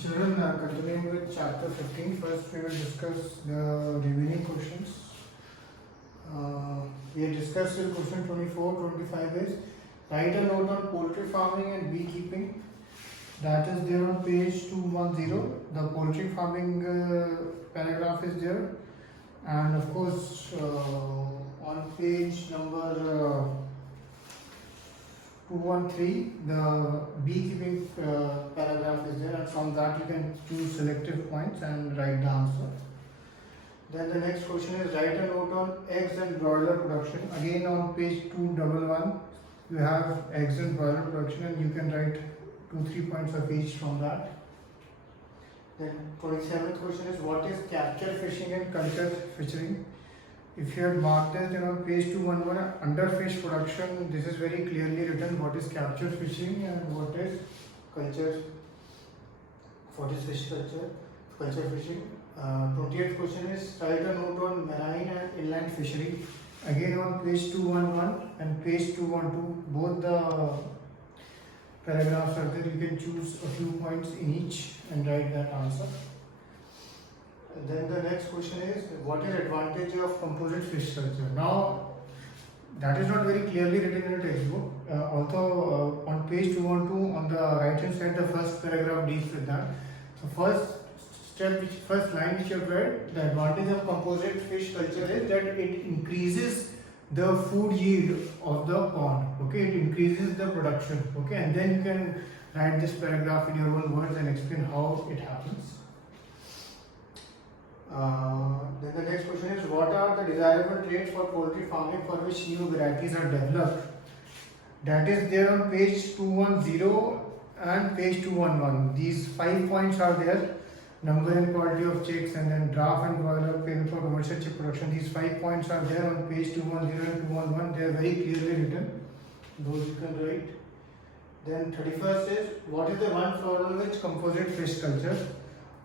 Children, continuing with chapter 15, first we will discuss the remaining questions. We have discussed till question 24, 25 is write a note on poultry farming and beekeeping. That is there on page 210. The poultry farming paragraph is there, and of course on page number 213 the beekeeping paragraph is there, and from that you can choose selective points and write the answer. Then the next question is write a note on eggs and broiler production. Again on page 211 you have eggs and broiler production, and you can write 2-3 points of each from that. Then 27th question is what is capture fishing and culture fishing. If you had marked it on page 211 under fish production, this is very clearly written what is capture fishing and what is culture. What is fish culture? Culture fishing. 20th question is write a note on marine and inland fishery. Again on page 211 and page 212, both the paragraphs are there. You can choose a few points in each and write that answer. Then the next question is what is advantage of composite fish culture. Now that is not very clearly written in the textbook, although on page 212 on the right hand side the first paragraph deals with that. So first line which you have read, the advantage of composite fish culture is that it increases the food yield of the pond. Okay, it increases the production. Okay, and then you can write this paragraph in your own words and explain how it happens. Then the next question is what are the desirable traits for poultry farming for which new varieties are developed. That is there on page 210 and page 211. These 5 points are there: number and quality of chicks, and then draft and broiler pen for commercial chick production. These 5 points are there on page 210 and 211. They are very clearly written. Those you can write. Then 31st is what is the one problem with composite fish culture.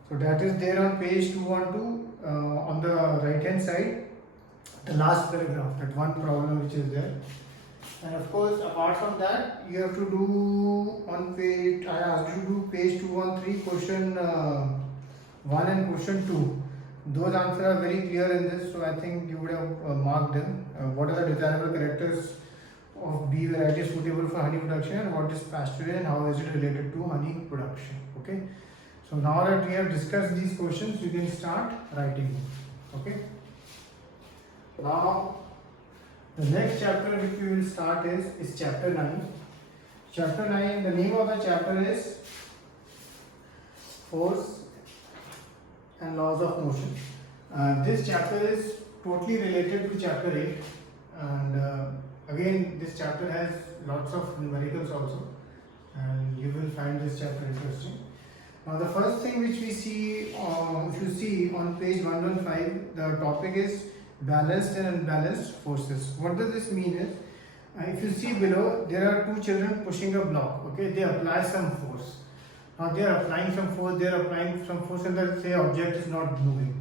So that is there on page 212 on the right hand side, the last paragraph, that one problem which is there. And of course apart from that you have to do on page, I asked you to do page 213 question 1 and question 2. Those answers are very clear in this, so I think you would have marked them. What are the desirable characters of bee varieties suitable for honey production, and what is pasturage and how is it related to honey production. Okay. So now that we have discussed these questions, you can start writing. Okay. Now the next chapter which we will start is chapter 9. Chapter 9, the name of the chapter is Force and Laws of Motion. This chapter is totally related to chapter 8, and again this chapter has lots of numericals also, and you will find this chapter interesting. Now the first thing which we see, if you see on page 115, the topic is balanced and unbalanced forces. What does this mean is, if you see below, there are two children pushing a block. Okay, they apply some force. Now they are applying some force, and the say object is not moving.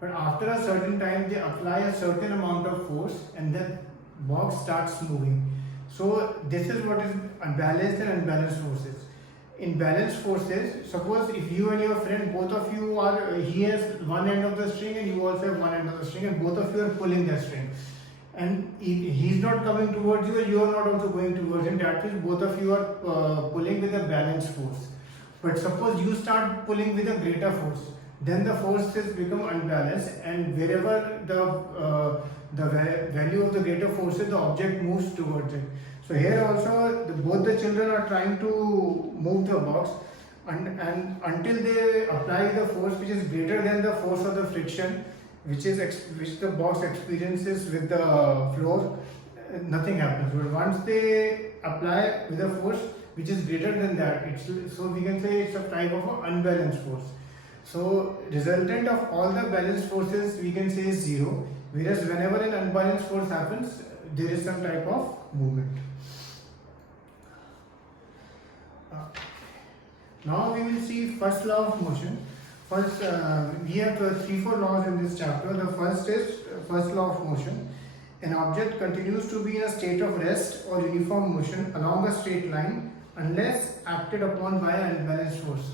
But after a certain time, they apply a certain amount of force, and then box starts moving. So this is what is balanced and unbalanced forces. In balanced forces, suppose if you and your friend, both of you are, he has one end of the string and you also have one end of the string, and both of you are pulling that string, and he is not coming towards you and you are not also going towards him. That means both of you are pulling with a balanced force. But suppose you start pulling with a greater force, then the forces become unbalanced, and wherever the value of the greater force is, the object moves towards it. So here also both the children are trying to move the box, and until they apply the force which is greater than the force of the friction which the box experiences with the floor, nothing happens. But once they apply with a force which is greater than that, so we can say it's a type of an unbalanced force. So resultant of all the balanced forces we can say is 0, whereas whenever an unbalanced force happens, there is some type of movement. Now we will see first law of motion. First, we have 3-4 laws in this chapter. The first is first law of motion. An object continues to be in a state of rest or uniform motion along a straight line unless acted upon by an unbalanced force.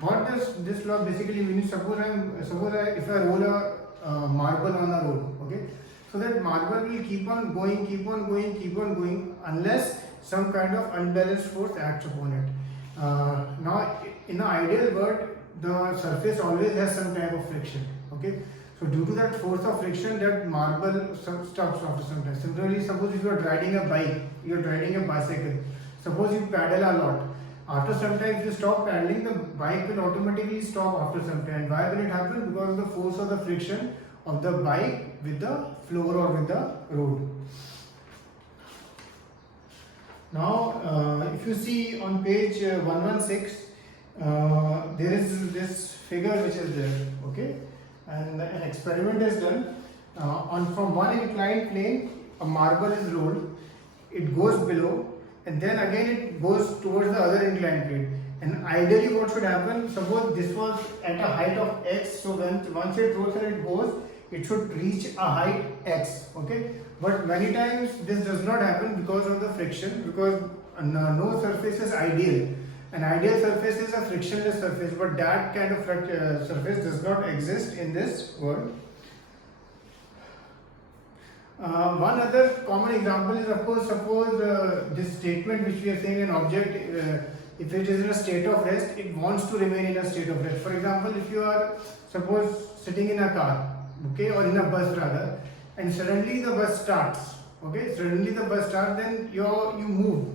what does this law basically mean? Suppose if I roll a marble on a road, okay, so that marble will keep on going unless some kind of unbalanced force acts upon it. Now, in the ideal world, the surface always has some type of friction, okay. So due to that force of friction, that marble stops after some time. Similarly, suppose if you are riding a bike, you are riding a bicycle. Suppose you paddle a lot. After some time, if you stop paddling, the bike will automatically stop after some time. Why will it happen? Because of the force of the friction of the bike with the floor or with the road. Now, if you see on page 116, there is this figure which is there, okay, and an experiment is done. From one inclined plane, a marble is rolled, it goes below, and then again it goes towards the other inclined plane. And ideally, what should happen? Suppose this was at a height of x, so once it rolls and it goes, it should reach a height x, okay. But many times this does not happen because of the friction, because no surface is ideal. An ideal surface is a frictionless surface, but that kind of surface does not exist in this world. One other common example is, of course, suppose this statement which we are saying, an object, if it is in a state of rest, it wants to remain in a state of rest. For example, if you are, suppose, sitting in a car, okay, or in a bus rather, and suddenly the bus starts, okay, then you move.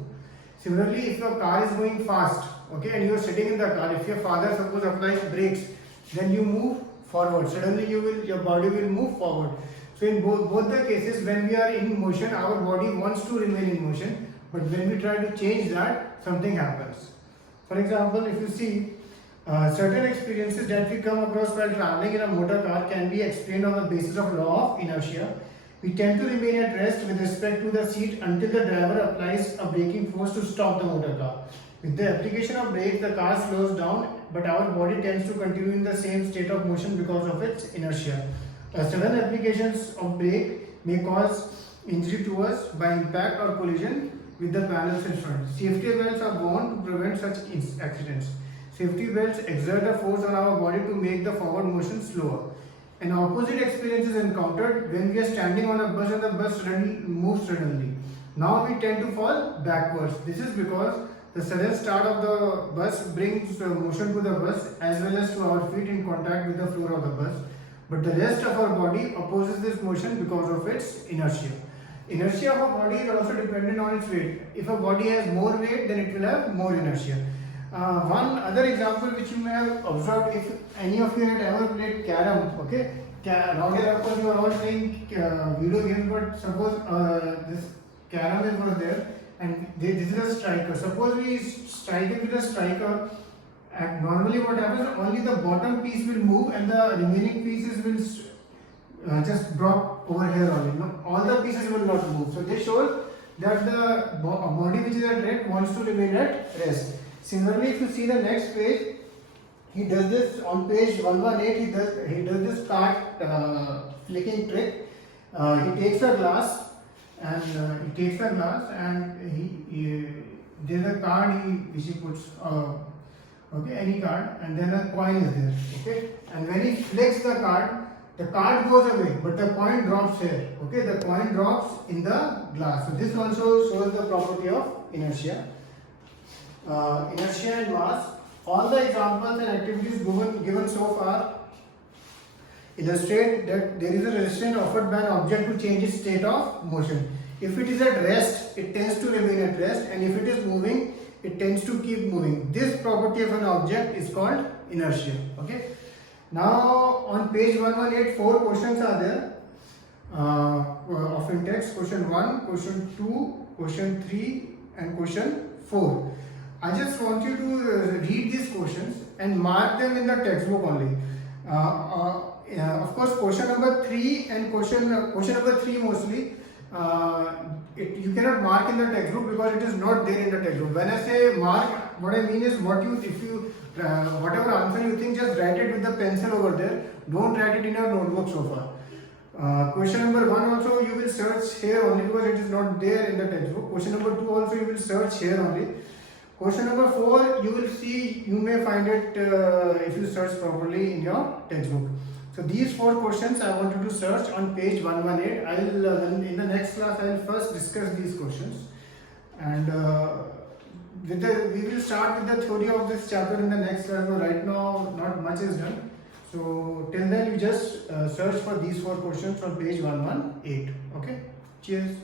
Similarly, if your car is going fast, okay, and you are sitting in the car, if your father suppose applies brakes, then you move forward. Suddenly your body will move forward. So in both the cases, when we are in motion, our body wants to remain in motion, but when we try to change that, something happens. For example, if you see, certain experiences that we come across while traveling in a motor car can be explained on the basis of law of inertia. We tend to remain at rest with respect to the seat until the driver applies a braking force to stop the motor car. With the application of brakes, the car slows down, but our body tends to continue in the same state of motion because of its inertia. Sudden applications of brake may cause injury to us by impact or collision with the panels in front. Safety belts are worn to prevent such accidents. Safety belts exert a force on our body to make the forward motion slower. An opposite experience is encountered when we are standing on a bus and the bus moves suddenly. Now we tend to fall backwards. This is because the sudden start of the bus brings motion to the bus as well as to our feet in contact with the floor of the bus. But the rest of our body opposes this motion because of its inertia. Inertia of a body is also dependent on its weight. If a body has more weight, then it will have more inertia. One other example which you may have observed, if any of you had ever played carom, okay, nowadays of course you are all playing video games, but suppose this carom was there and this is a striker. Suppose we strike it with a striker, and normally what happens, only the bottom piece will move and the remaining pieces will just drop over here only. No? All the pieces will not move. So this shows that the body which is at rest wants to remain at rest. Similarly, if you see the next page, he does this on page 118. He does this card flicking trick. He takes a glass and there's a card which he puts, okay, any card, and then a coin is there, okay. And when he flicks the card goes away, but the coin drops here, okay. The coin drops in the glass. So this also shows the property of inertia. Inertia and mass. All the examples and activities given so far illustrate that there is a resistance offered by an object to change its state of motion. If it is at rest, it tends to remain at rest, and if it is moving, it tends to keep moving. This property of an object is called inertia. Okay. Now on page 118, 4 questions are there of in-text. Question 1, question 2, question 3, and question 4. I just want you to read these questions and mark them in the textbook only. Of course, question number 3 and question number 3 mostly, you cannot mark in the textbook because it is not there in the textbook. When I say mark, what I mean is whatever answer you think, just write it with the pencil over there. Don't write it in your notebook so far. Question number 1 also you will search here only because it is not there in the textbook. Question number 2 also you will search here only. Question number 4, you will see, you may find it if you search properly in your textbook. So these 4 questions I want you to search on page 118. In the next class I will first discuss these questions, and we will start with the theory of this chapter in the next class. So right now not much is done. So till then you just search for these 4 questions on page 118. Okay. Cheers.